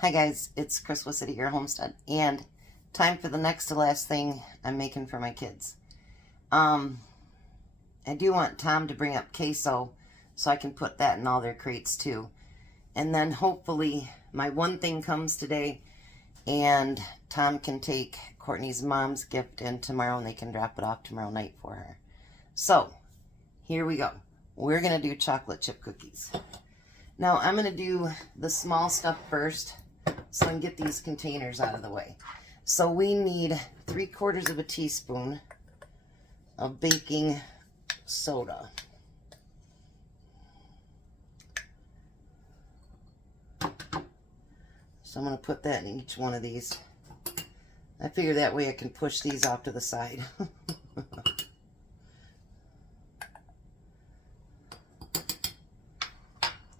Hi guys, it's Chris with City Gear Homestead, and time for the next to last thing I'm making for my kids. I do want Tom to bring up queso so I can put that in all their crates too. And then hopefully my one thing comes today and Tom can take Courtney's mom's gift in tomorrow and they can drop it off tomorrow night for her. So, here we go. We're going to do chocolate chip cookies. Now, I'm going to do the small stuff first so I can get these containers out of the way. So we need 3/4 of a teaspoon of baking soda. So I'm going to put that in each one of these. I figure that way I can push these off to the side.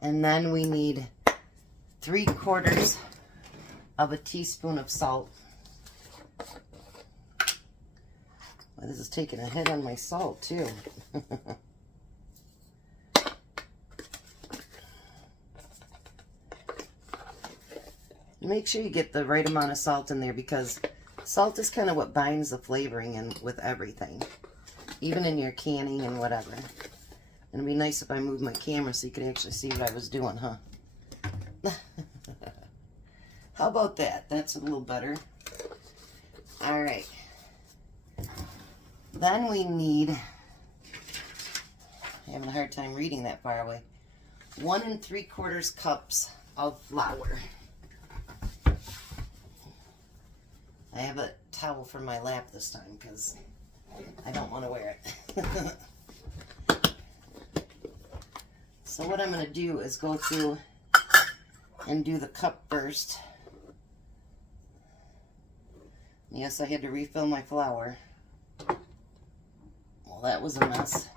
And then we need 3/4 of a teaspoon of salt. Well, this is taking a hit on my salt too. Make sure you get the right amount of salt in there because salt is kind of what binds the flavoring in with everything, even in your canning and whatever. And it'd be nice if I moved my camera so you could actually see what I was doing, huh? How about that? That's a little better. All right. Then we need, I'm having a hard time reading that far away, 1 3/4 cups of flour. I have a towel for my lap this time because I don't want to wear it. So what I'm going to do is go through and do the cup first. Yes, I had to refill my flour. Well, that was a mess.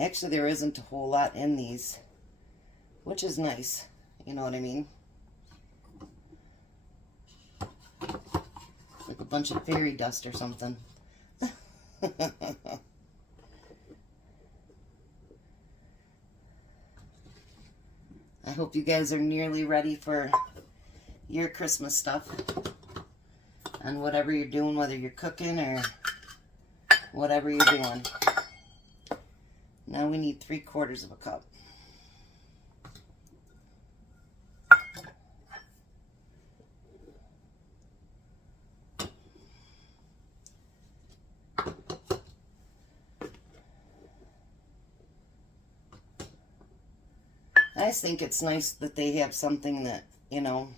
Actually, there isn't a whole lot in these, which is nice. You know what I mean? Like a bunch of fairy dust or something. I hope you guys are nearly ready for your Christmas stuff and whatever you're doing, whether you're cooking or whatever you're doing. Now we need 3/4 of a cup. I just think it's nice that they have something that, you know,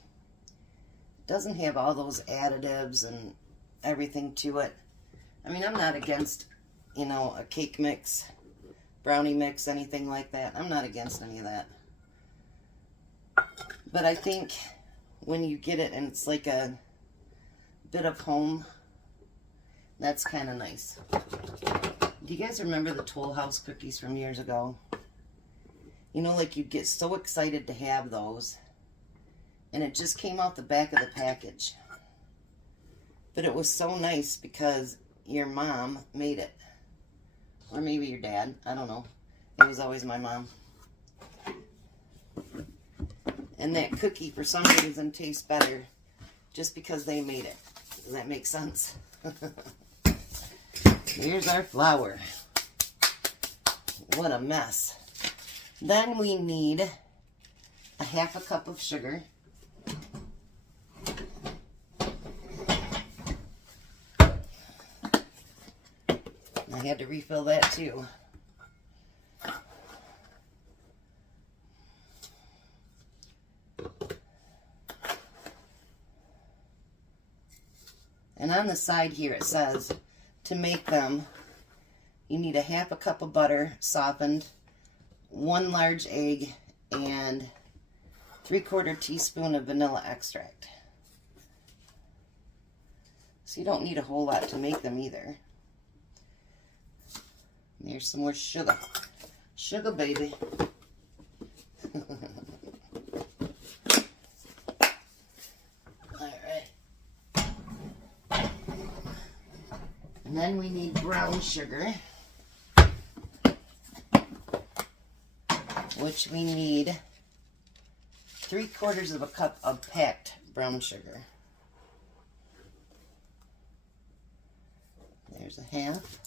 doesn't have all those additives and everything to it. I mean, I'm not against, you know, a cake mix, brownie mix, anything like that. I'm not against any of that. But I think when you get it and it's like a bit of home, that's kind of nice. Do you guys remember the Toll House cookies from years ago? You know, like you'd get so excited to have those, and it just came out the back of the package. But it was so nice because your mom made it. Or maybe your dad, I don't know. It was always my mom. And that cookie, for some reason, tastes better just because they made it. Does that make sense? Here's our flour. What a mess. Then we need a 1/2 cup of sugar. I had to refill that too. And on the side here it says to make them, you need a 1/2 cup of butter softened, 1 large egg, and 3/4 teaspoon of vanilla extract. So you don't need a whole lot to make them either. And there's some more sugar. Sugar, baby. Alright. And then we need brown sugar, which we need 3/4 of a cup of packed brown sugar. There's a half.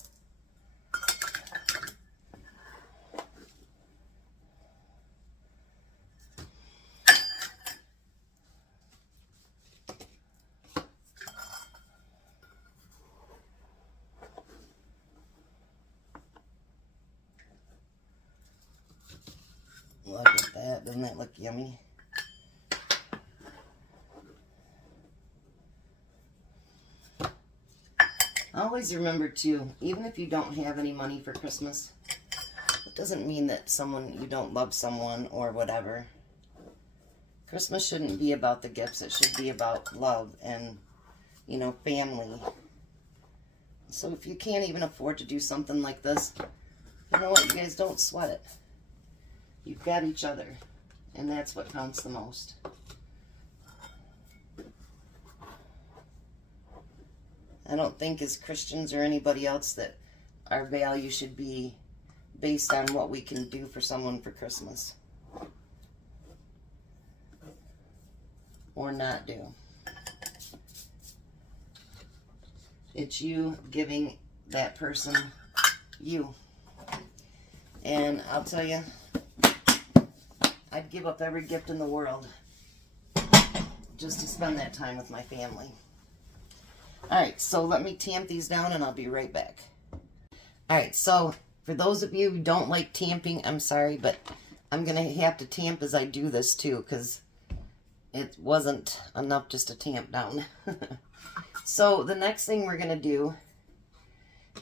Look at that. Doesn't that look yummy? Always remember too, even if you don't have any money for Christmas, it doesn't mean that you don't love someone or whatever. Christmas shouldn't be about the gifts. It should be about love and, you know, family. So if you can't even afford to do something like this, you know what, you guys, don't sweat it. You've got each other, and that's what counts the most. I don't think as Christians or anybody else that our value should be based on what we can do for someone for Christmas. Or not do. It's you giving that person you. And I'll tell you, I'd give up every gift in the world just to spend that time with my family. Alright, so let me tamp these down and I'll be right back. Alright, so for those of you who don't like tamping, I'm sorry, but I'm going to have to tamp as I do this too, because it wasn't enough just to tamp down. So the next thing we're going to do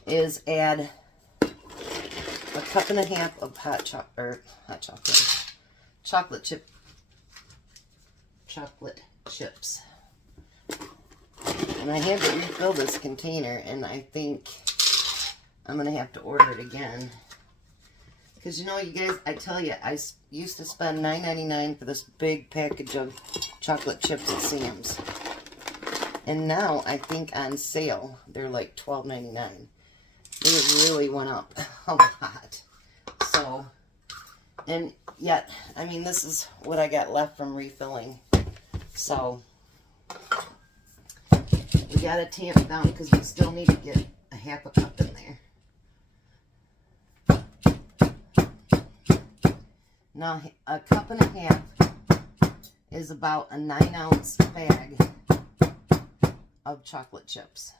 is add a 1.5 cups of chocolate chips. And I had to refill this container, and I think I'm going to have to order it again. Because, you know, you guys, I tell you, I used to spend $9.99 for this big package of chocolate chips at Sam's. And now, I think on sale, they're like $12.99. It really went up a lot. So, and yet, I mean, this is what I got left from refilling. So, we got to tamp it down because we still need to get a 1/2 cup in there. Now, 1.5 cups is about a 9-ounce bag of chocolate chips.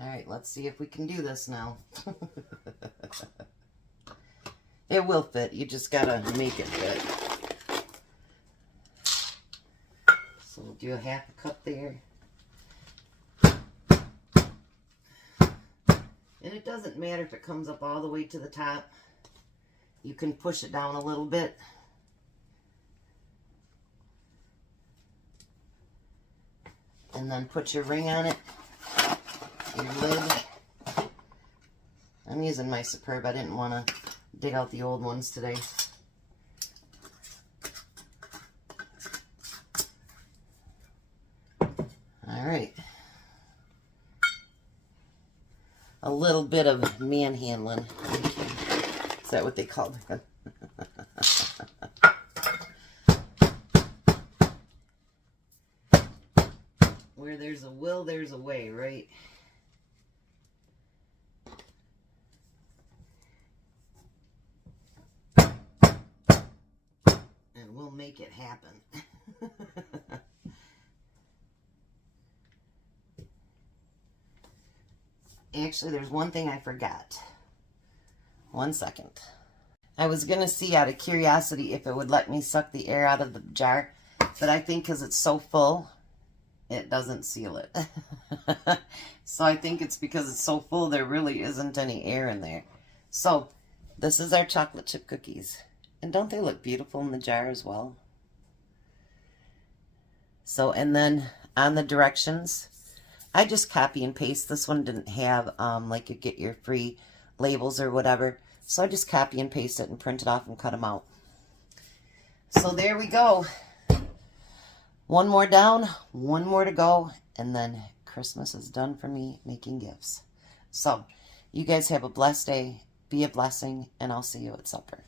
Alright, let's see if we can do this now. It will fit. You just gotta make it fit. So we'll do a 1/2 cup there. And it doesn't matter if it comes up all the way to the top. You can push it down a little bit. And then put your ring on it. Your lid. I'm using my Superb. I didn't want to dig out the old ones today. Alright. A little bit of manhandling. Is that what they call it? Where there's a will, there's a way, right? And we'll make it happen. Actually, there's one thing I forgot. 1 second. I was going to see out of curiosity if it would let me suck the air out of the jar, but I think because it's so full, it doesn't seal it. So I think it's because it's so full, there really isn't any air in there. So, this is our chocolate chip cookies. And don't they look beautiful in the jar as well? So, and then on the directions, I just copy and paste. This one didn't have, like you get your free labels or whatever. So I just copy and paste it and print it off and cut them out. So there we go. One more down, one more to go, and then Christmas is done for me making gifts. So, you guys have a blessed day, be a blessing, and I'll see you at supper.